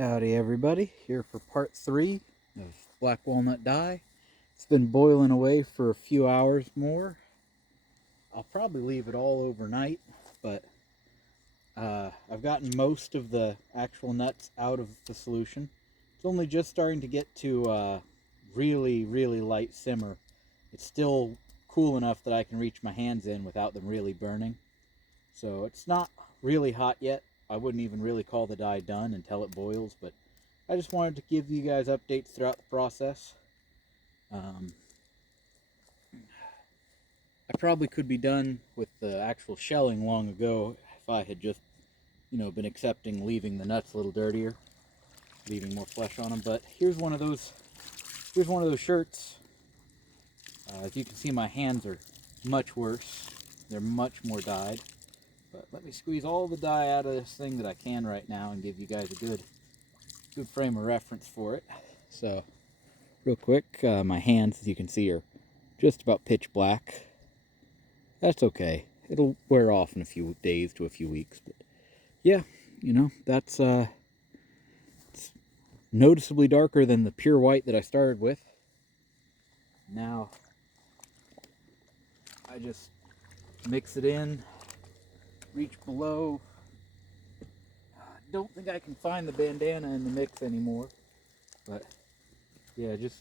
Howdy everybody, here for part 3 of black walnut dye. It's been boiling away for a few hours more. I'll probably leave it all overnight, but I've gotten most of the actual nuts out of the solution. It's only just starting to get to really, really light simmer. It's still cool enough that I can reach my hands in without them really burning. So it's not really hot yet. I wouldn't even really call the dye done until it boils, but I just wanted to give you guys updates throughout the process. I probably could be done with the actual shelling long ago if I had just, been accepting leaving the nuts a little dirtier, leaving more flesh on them. But here's one of those. Here's one of those shirts. As you can see, my hands are much worse. They're much more dyed. But let me squeeze all the dye out of this thing that I can right now and give you guys a good frame of reference for it. So, real quick, my hands, as you can see, are just about pitch black. That's okay. It'll wear off in a few days to a few weeks. But yeah, that's it's noticeably darker than the pure white that I started with. Now, I just mix it in, reach below. Don't think I can find the bandana in the mix anymore, but yeah, just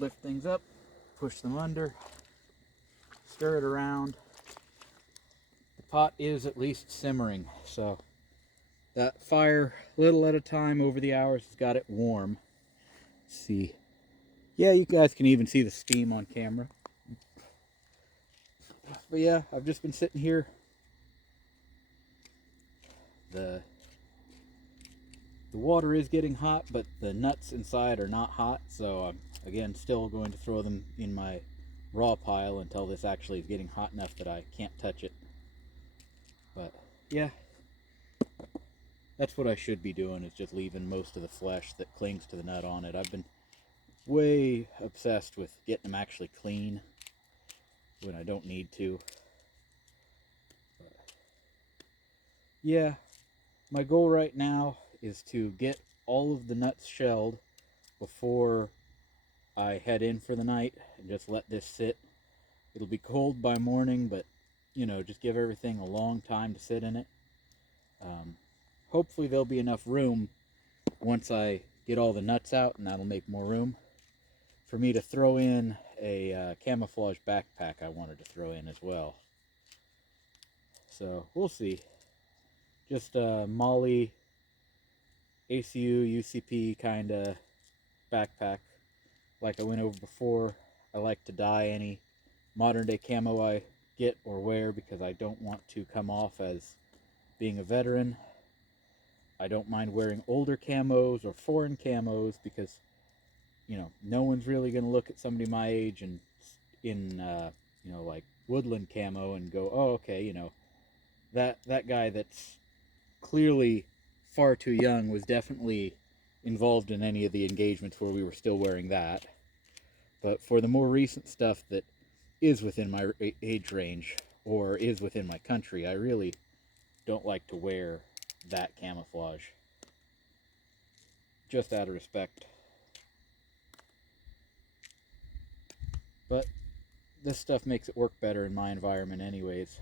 lift things up, push them under, stir it around. The pot is at least simmering, so that fire, little at a time over the hours, has got it warm. Let's see. Yeah, you guys can even see the steam on camera. But yeah, I've just been sitting here. The water is getting hot, but the nuts inside are not hot, so I'm, again, still going to throw them in my raw pile until this actually is getting hot enough that I can't touch it. But yeah, that's what I should be doing, is just leaving most of the flesh that clings to the nut on it. I've been way obsessed with getting them actually clean when I don't need to. But yeah, my goal right now is to get all of the nuts shelled before I head in for the night and just let this sit. It'll be cold by morning, but just give everything a long time to sit in it. Hopefully there'll be enough room once I get all the nuts out, and that'll make more room for me to throw in a camouflage backpack I wanted to throw in as well. So we'll see. Just a Molly ACU UCP kind of backpack. Like I went over before, I like to dye any modern day camo I get or wear because I don't want to come off as being a veteran. I don't mind wearing older camos or foreign camos because no one's really going to look at somebody my age and in like woodland camo and go, oh, okay, that guy that's clearly far too young was definitely involved in any of the engagements where we were still wearing that. But for the more recent stuff that is within my age range or is within my country, I really don't like to wear that camouflage, just out of respect. But this stuff makes it work better in my environment anyways.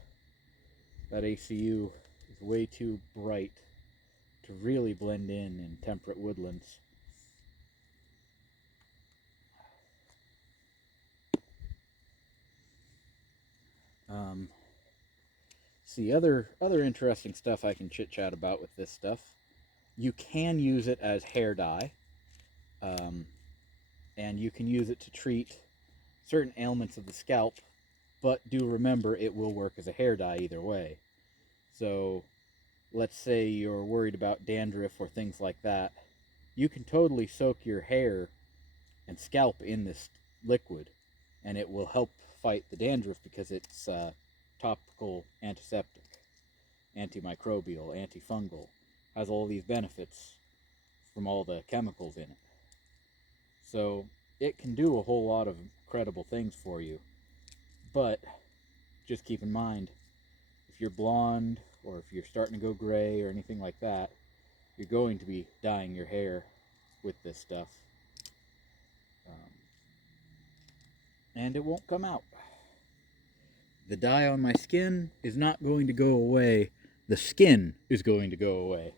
That ACU is way too bright to really blend in temperate woodlands. See, other interesting stuff I can chit chat about with this stuff. You can use it as hair dye, and you can use it to treat certain ailments of the scalp, but do remember it will work as a hair dye either way. So let's say you're worried about dandruff or things like that, you can totally soak your hair and scalp in this liquid, and it will help fight the dandruff because it's topical antiseptic, antimicrobial, antifungal, has all these benefits from all the chemicals in it. So it can do a whole lot of incredible things for you. But just keep in mind, if you're blonde or if you're starting to go gray or anything like that, you're going to be dyeing your hair with this stuff. Um, and it won't come out. The dye on my skin is not going to go away. The skin is going to go away.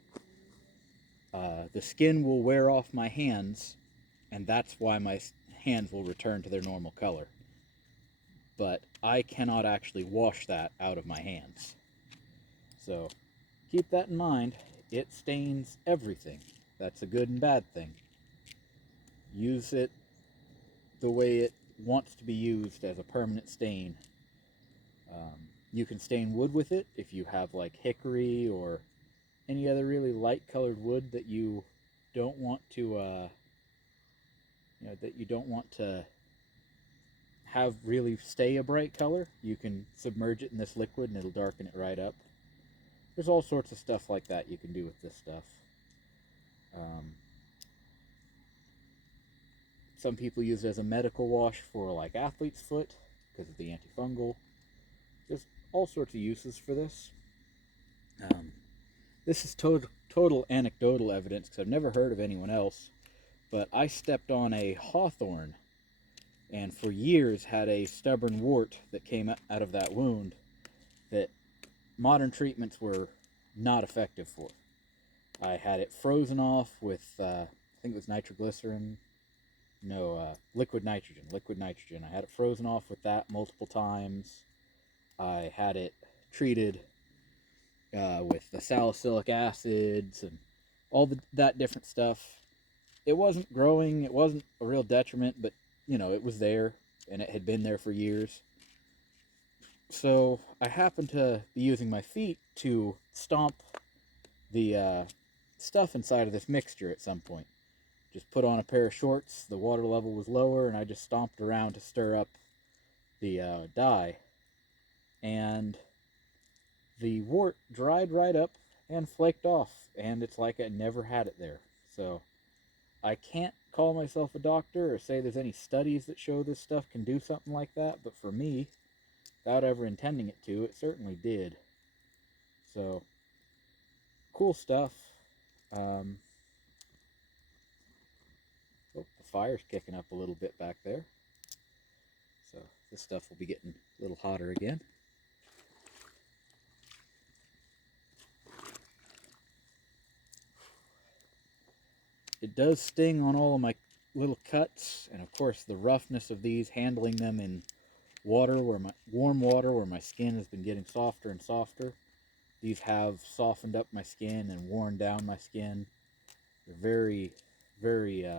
The skin will wear off my hands, and that's why my hands will return to their normal color. But I cannot actually wash that out of my hands. So keep that in mind. It stains everything. That's a good and bad thing. Use it the way it wants to be used as a permanent stain. You can stain wood with it if you have like hickory or any other really light colored wood that you don't want to that you don't want to have really stay a bright color. You can submerge it in this liquid and it'll darken it right up. There's all sorts of stuff like that you can do with this stuff. Some people use it as a medical wash for like athlete's foot because of the antifungal. There's all sorts of uses for this. This is total anecdotal evidence because I've never heard of anyone else, but I stepped on a hawthorn and for years had a stubborn wart that came out of that wound that modern treatments were not effective for. I had it frozen off with, I think it was nitroglycerin. No, liquid nitrogen. Liquid nitrogen. I had it frozen off with that multiple times. I had it treated with the salicylic acids and all that different stuff. It wasn't growing. It wasn't a real detriment, but it was there, and it had been there for years. So I happened to be using my feet to stomp the stuff inside of this mixture at some point. Just put on a pair of shorts. The water level was lower, and I just stomped around to stir up the dye. And the wart dried right up and flaked off, and it's like I never had it there. So I can't call myself a doctor or say there's any studies that show this stuff can do something like that, but for me, without ever intending it to, it certainly did. So, cool stuff. Oh, the fire's kicking up a little bit back there. So this stuff will be getting a little hotter again. It does sting on all of my little cuts, and of course the roughness of these, handling them in water where warm water where my skin has been getting softer and softer. These have softened up my skin and worn down my skin. They're very, very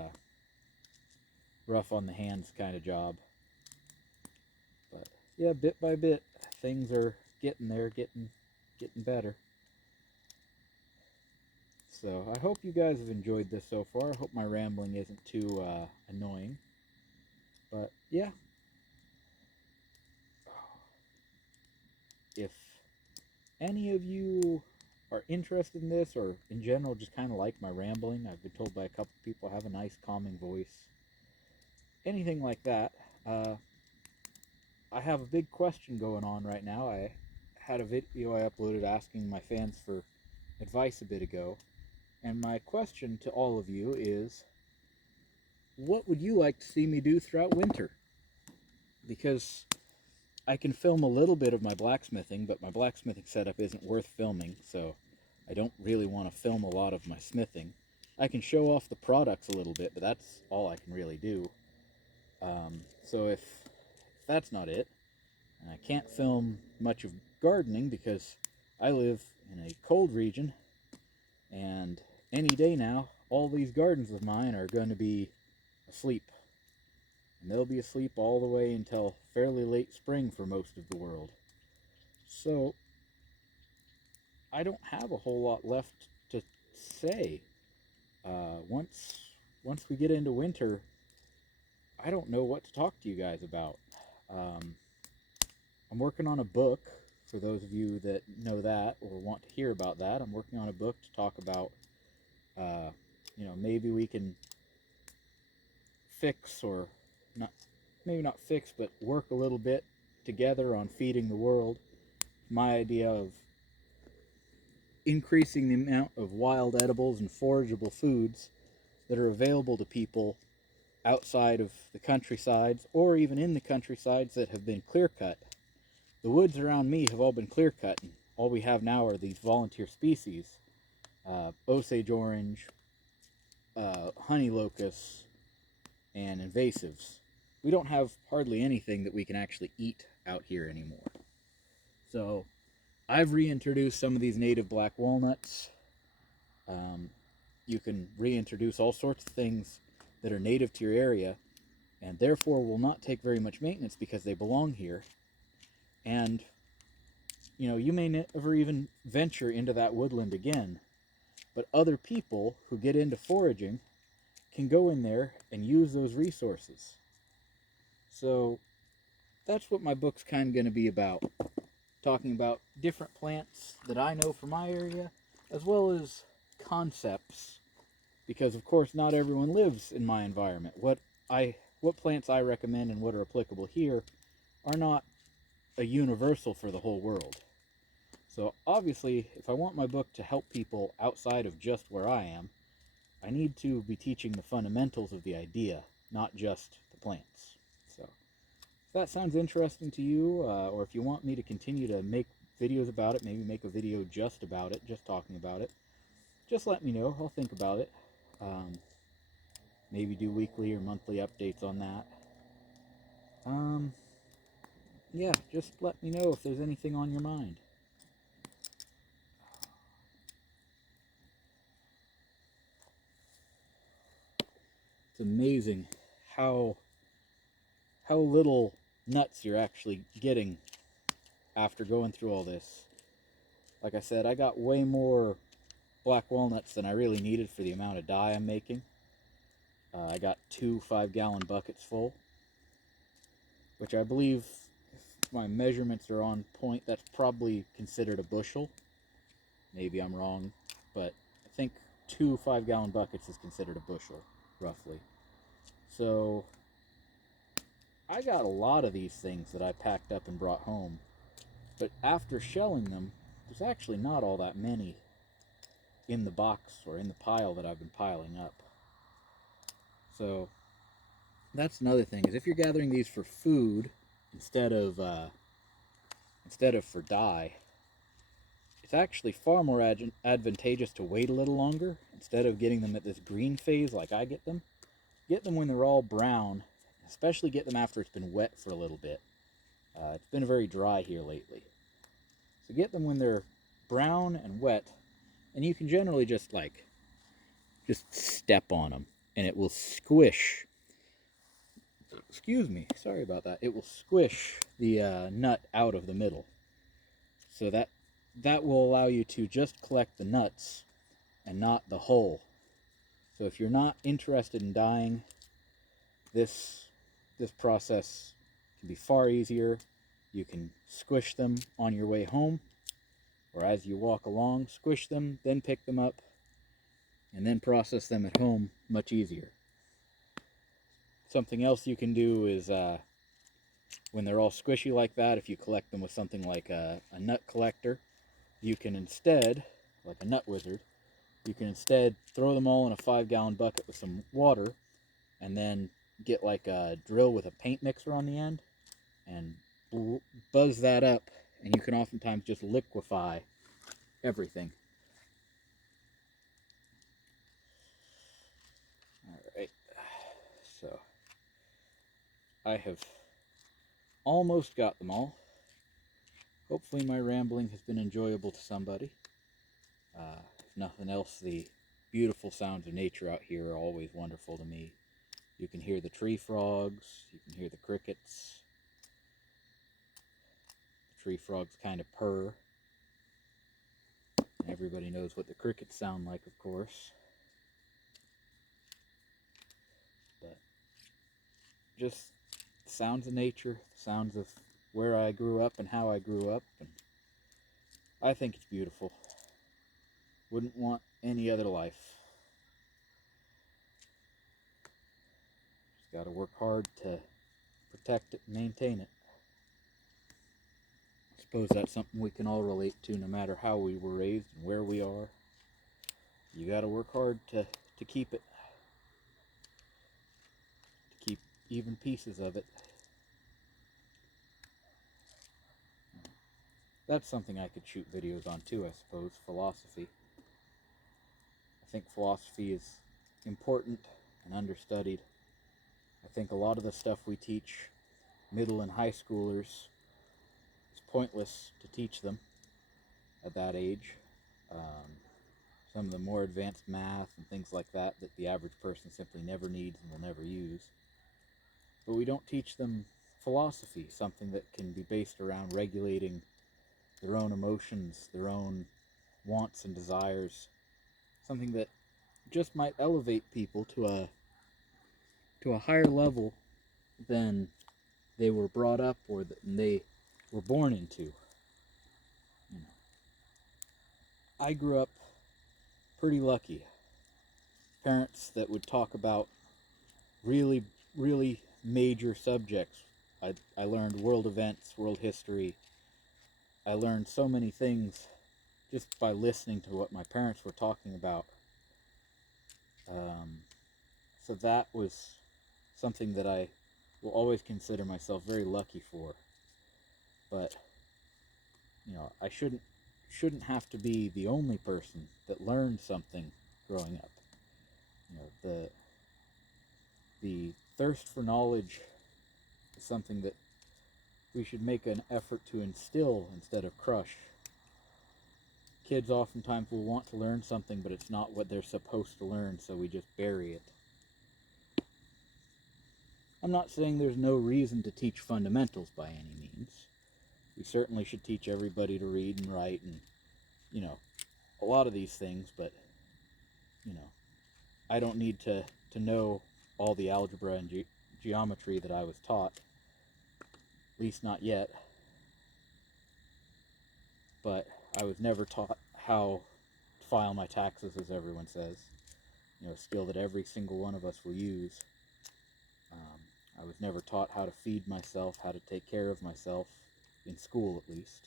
rough on the hands kind of job. But yeah, bit by bit, things are getting there, getting better. So I hope you guys have enjoyed this so far. I hope my rambling isn't too annoying. But yeah, if any of you are interested in this, or in general just kind of like my rambling, I've been told by a couple people I have a nice calming voice, anything like that, I have a big question going on right now. I had a video I uploaded asking my fans for advice a bit ago, and my question to all of you is, what would you like to see me do throughout winter? Because I can film a little bit of my blacksmithing, but my blacksmithing setup isn't worth filming, so I don't really want to film a lot of my smithing. I can show off the products a little bit, but that's all I can really do. So if that's not it, and I can't film much of gardening because I live in a cold region, and any day now, all these gardens of mine are going to be asleep. And they'll be asleep all the way until fairly late spring for most of the world. So, I don't have a whole lot left to say. Once we get into winter, I don't know what to talk to you guys about. I'm working on a book. For those of you that know that or want to hear about that, I'm working on a book to talk about. Maybe we can fix, or not, maybe not fix, but work a little bit together on feeding the world. My idea of increasing the amount of wild edibles and forageable foods that are available to people outside of the countrysides or even in the countrysides that have been clear cut. The woods around me have all been clear cut, and all we have now are these volunteer species, Osage orange, honey locusts, and invasives. We don't have hardly anything that we can actually eat out here anymore. So I've reintroduced some of these native black walnuts. You can reintroduce all sorts of things that are native to your area and therefore will not take very much maintenance because they belong here. And you may never even venture into that woodland again, but other people who get into foraging can go in there and use those resources. So that's what my book's kind of going to be about, talking about different plants that I know from my area, as well as concepts, because of course not everyone lives in my environment. What plants I recommend and what are applicable here are not a universal for the whole world. So obviously, if I want my book to help people outside of just where I am, I need to be teaching the fundamentals of the idea, not just the plants. So if that sounds interesting to you, or if you want me to continue to make videos about it, maybe make a video just about it, just talking about it, just let me know. I'll think about it. Maybe do weekly or monthly updates on that. Yeah, just let me know if there's anything on your mind. It's amazing how little nuts you're actually getting after going through all this. Like I said, I got way more black walnuts than I really needed for the amount of dye I'm making. I got 2 5-gallon buckets full, which I believe, if my measurements are on point, that's probably considered a bushel. Maybe I'm wrong, but I think 2 5-gallon buckets is considered a bushel, roughly. So I got a lot of these things that I packed up and brought home, but after shelling them, there's actually not all that many in the box or in the pile that I've been piling up. So that's another thing, is if you're gathering these for food instead of for dye, it's actually far more advantageous to wait a little longer instead of getting them at this green phase like I get them. Get them when they're all brown, especially get them after it's been wet for a little bit. It's been very dry here lately. So get them when they're brown and wet, and you can generally just step on them and it will squish. Excuse me, sorry about that. It will squish the nut out of the middle. So that will allow you to just collect the nuts and not the hull. So if you're not interested in dyeing, this process can be far easier. You can squish them on your way home, or as you walk along, squish them, then pick them up, and then process them at home much easier. Something else you can do is when they're all squishy like that, if you collect them with something like a nut collector, you can instead, like a nut wizard, you can instead throw them all in a 5-gallon bucket with some water, and then get like a drill with a paint mixer on the end and buzz that up, and you can oftentimes just liquefy everything. Alright, so I have almost got them all. Hopefully my rambling has been enjoyable to somebody. If nothing else, the beautiful sounds of nature out here are always wonderful to me. You can hear the tree frogs, you can hear the crickets. The tree frogs kind of purr. And everybody knows what the crickets sound like, of course. But just the sounds of nature, the sounds of where I grew up and how I grew up, and I think it's beautiful. Wouldn't want any other life. Just gotta work hard to protect it and maintain it. suppose that's something we can all relate to, no matter how we were raised and where we are. You got to work hard to keep it, to keep even pieces of it. That's something I could shoot videos on too, I suppose, philosophy. I think philosophy is important and understudied. I think a lot of the stuff we teach middle and high schoolers is pointless to teach them at that age. Some of the more advanced math and things like that the average person simply never needs and will never use. But we don't teach them philosophy, something that can be based around regulating their own emotions, their own wants and desires, something that just might elevate people to a higher level than they were brought up or than they were born into. You know, I grew up pretty lucky. Parents that would talk about really, really major subjects. I learned world events, world history. I learned so many things just by listening to what my parents were talking about. So that was something that I will always consider myself very lucky for. But I shouldn't have to be the only person that learned something growing up. The thirst for knowledge is something that we should make an effort to instill instead of crush. Kids oftentimes will want to learn something, but it's not what they're supposed to learn, so we just bury it. I'm not saying there's no reason to teach fundamentals by any means. We certainly should teach everybody to read and write and, a lot of these things, but, I don't need to know all the algebra and geometry that I was taught. At least not yet. But I was never taught how to file my taxes, as everyone says. A skill that every single one of us will use. I was never taught how to feed myself, how to take care of myself, in school at least.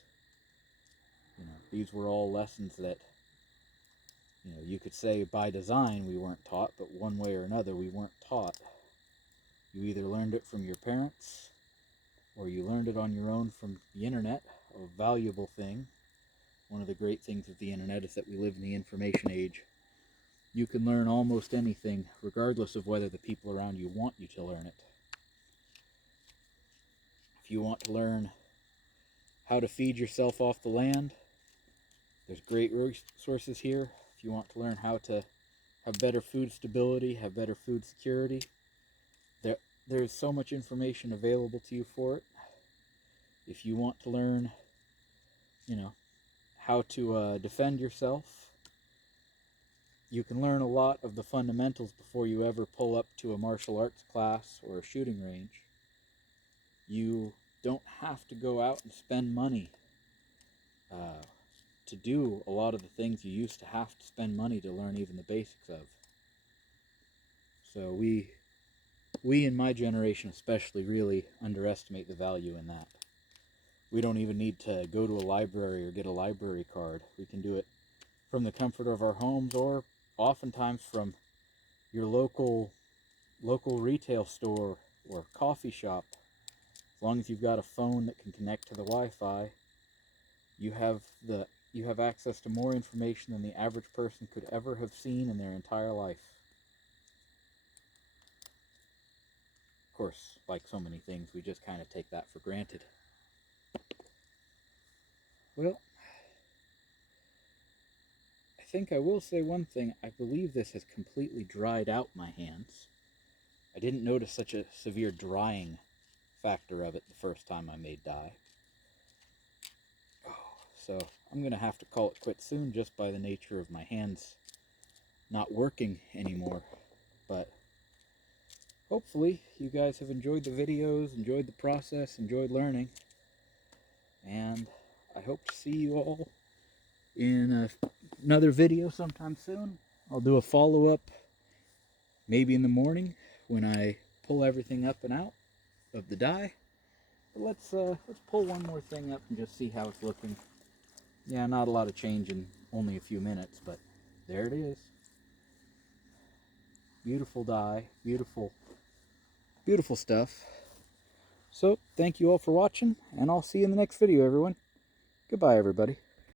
These were all lessons that, you could say by design we weren't taught, but one way or another we weren't taught. You either learned it from your parents, or you learned it on your own from the internet, a valuable thing. One of the great things of the internet is that we live in the information age. You can learn almost anything, regardless of whether the people around you want you to learn it. If you want to learn how to feed yourself off the land, there's great resources here. If you want to learn how to have better food stability, have better food security, there's so much information available to you for it. If you want to learn, how to defend yourself, you can learn a lot of the fundamentals before you ever pull up to a martial arts class or a shooting range. You don't have to go out and spend money to do a lot of the things you used to have to spend money to learn even the basics of. So we in my generation especially really underestimate the value in that. We don't even need to go to a library or get a library card. We can do it from the comfort of our homes, or oftentimes from your local retail store or coffee shop. As long as you've got a phone that can connect to the Wi-Fi, you have access to more information than the average person could ever have seen in their entire life. Of course, like so many things, we just kind of take that for granted. Well, I think I will say one thing. I believe this has completely dried out my hands. I didn't notice such a severe drying factor of it the first time I made dye. So I'm going to have to call it quits soon, just by the nature of my hands not working anymore. But hopefully you guys have enjoyed the videos, enjoyed the process, enjoyed learning. And I hope to see you all in another video sometime soon. I'll do a follow-up maybe in the morning when I pull everything up and out of the dye. But let's pull one more thing up and just see how it's looking. Yeah, not a lot of change in only a few minutes, but there it is. Beautiful dye, beautiful, beautiful stuff. So, thank you all for watching, and I'll see you in the next video, everyone. Goodbye, everybody.